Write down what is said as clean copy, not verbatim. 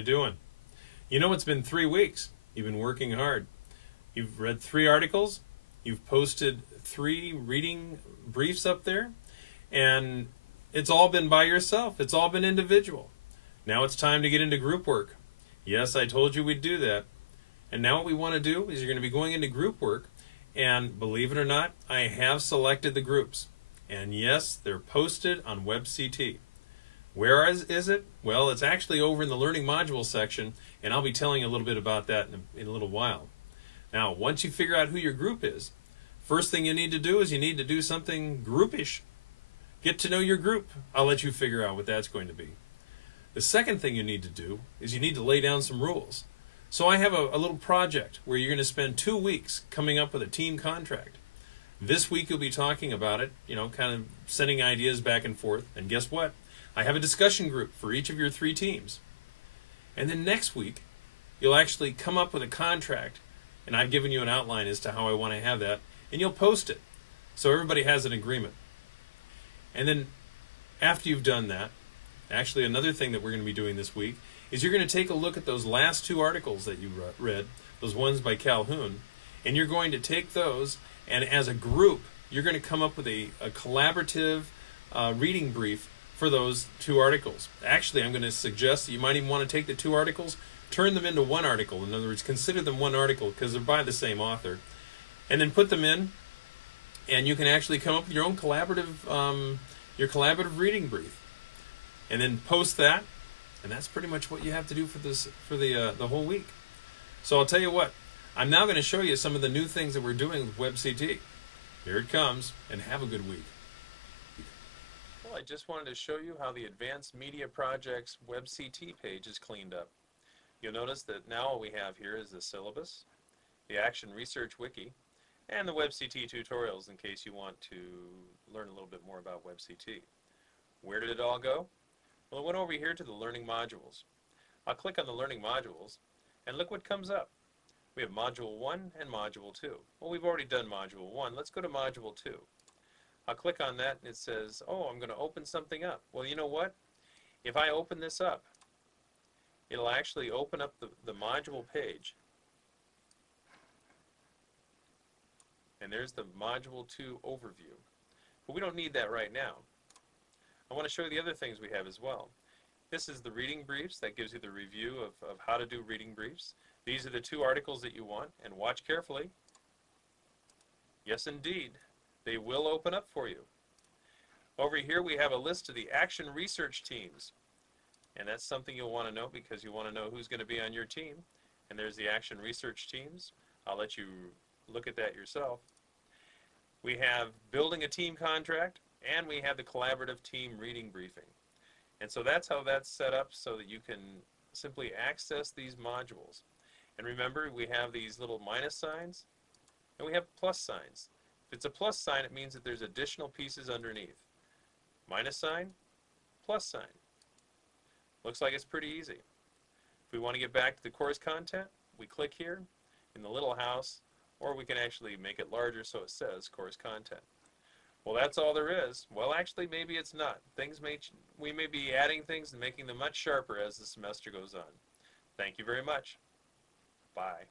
you doing? You know, it's been 3 weeks. You've been working hard. You've read 3 articles. You've posted 3 reading briefs up there. And it's all been by yourself. It's all been individual. Now it's time to get into group work. Yes, I told you we'd do that. And now what we want to do is you're going to be going into group work. And believe it or not, I have selected the groups. And yes, they're posted on WebCT. Where is it? Well, it's actually over in the Learning Modules section, and I'll be telling you a little bit about that in a little while. Now, once you figure out who your group is, first thing you need to do is you need to do something groupish. Get to know your group. I'll let you figure out what that's going to be. The second thing you need to do is you need to lay down some rules. So I have a little project where you're going to spend 2 weeks coming up with a team contract. This week you'll be talking about it, kind of sending ideas back and forth. And guess what? I have a discussion group for each of your 3 teams. And then next week, you'll actually come up with a contract, and I've given you an outline as to how I want to have that, and you'll post it so everybody has an agreement. And then after you've done that, actually another thing that we're going to be doing this week is you're going to take a look at those last 2 articles that you read, those ones by Calhoun, and you're going to take those, and as a group, you're going to come up with a collaborative reading brief for those 2 articles. Actually, I'm going to suggest that you might even want to take the 2 articles, turn them into 1 article. In other words, consider them 1 article because they're by the same author. And then put them in, and you can actually come up with your own collaborative reading brief. And then post that, and that's pretty much what you have to do for the whole week. So I'll tell you what, I'm now going to show you some of the new things that we're doing with WebCT. Here it comes, and have a good week. Well, I just wanted to show you how the Advanced Media Project's WebCT page is cleaned up. You'll notice that now all we have here is the syllabus, the Action Research Wiki, and the WebCT tutorials in case you want to learn a little bit more about WebCT. Where did it all go? Well, it went over here to the Learning Modules. I'll click on the Learning Modules, and look what comes up. We have Module 1 and Module 2. Well, we've already done Module 1. Let's go to Module 2. I'll click on that and it says, oh, I'm going to open something up. Well, you know what? If I open this up, it'll actually open up the module page. And there's the Module 2 overview. But we don't need that right now. I want to show you the other things we have as well. This is the reading briefs. That gives you the review of how to do reading briefs. These are the 2 articles that you want, and watch carefully. Yes, indeed. They will open up for you. Over here we have a list of the action research teams. And that's something you'll want to know because you want to know who's going to be on your team. And there's the action research teams. I'll let you look at that yourself. We have building a team contract, and we have the collaborative team reading briefing. And so that's how that's set up so that you can simply access these modules. And remember, we have these little minus signs, and we have plus signs. If it's a plus sign, it means that there's additional pieces underneath. Minus sign, plus sign. Looks like it's pretty easy. If we want to get back to the course content, we click here in the little house, or we can actually make it larger so it says course content. Well, that's all there is. Well, actually, maybe it's not. We may be adding things and making them much sharper as the semester goes on. Thank you very much. Bye.